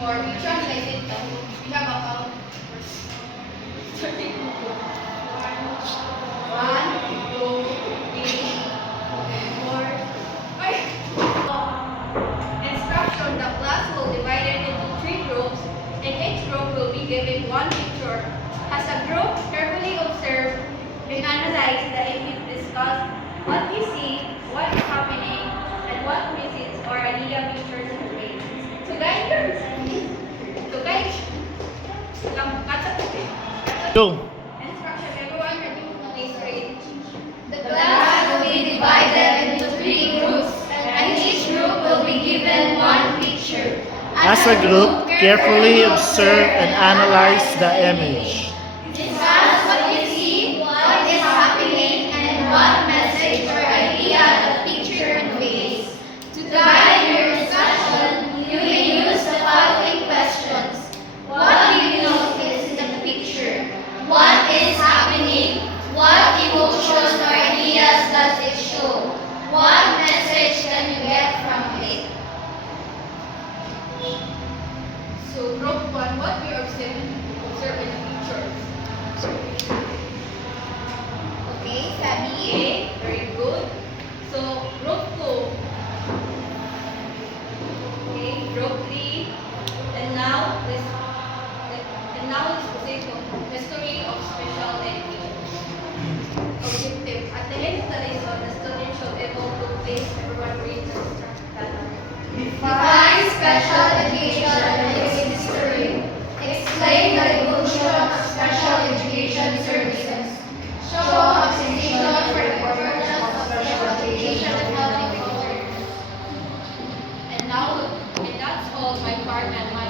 or we translate it, we have about 1, 2, 3, 4. Instruction: the class will be divided into 3 groups, and each group will be given 1 picture. As a group, carefully observe and analyze the image discussed. What you see, what is happening, and what message or idea pictures convey. To guide Go. instruction, everyone ready? Please read. The class will be divided into 3 groups, and each group will be given 1 picture. As a group, carefully observe and analyze the image. Discuss what you see, what is happening, and what message or idea the picture conveys. To guide your discussion, you may use the following questions. What do you notice in the picture? What is happening? What emotions or ideas does it show? What message can you get from it? So group 1, what we observe in the pictures. Okay, Sabi. Okay, very good. So group 2. Okay, group 3. And now let's proceed to history of special education. Objective: at the end of the lesson, the student should be able to place everyone read the instruction. Define special education and its history. Explain the evolution of special education services. Show appreciation for the importance of special education and helping learners. And that's all my part and my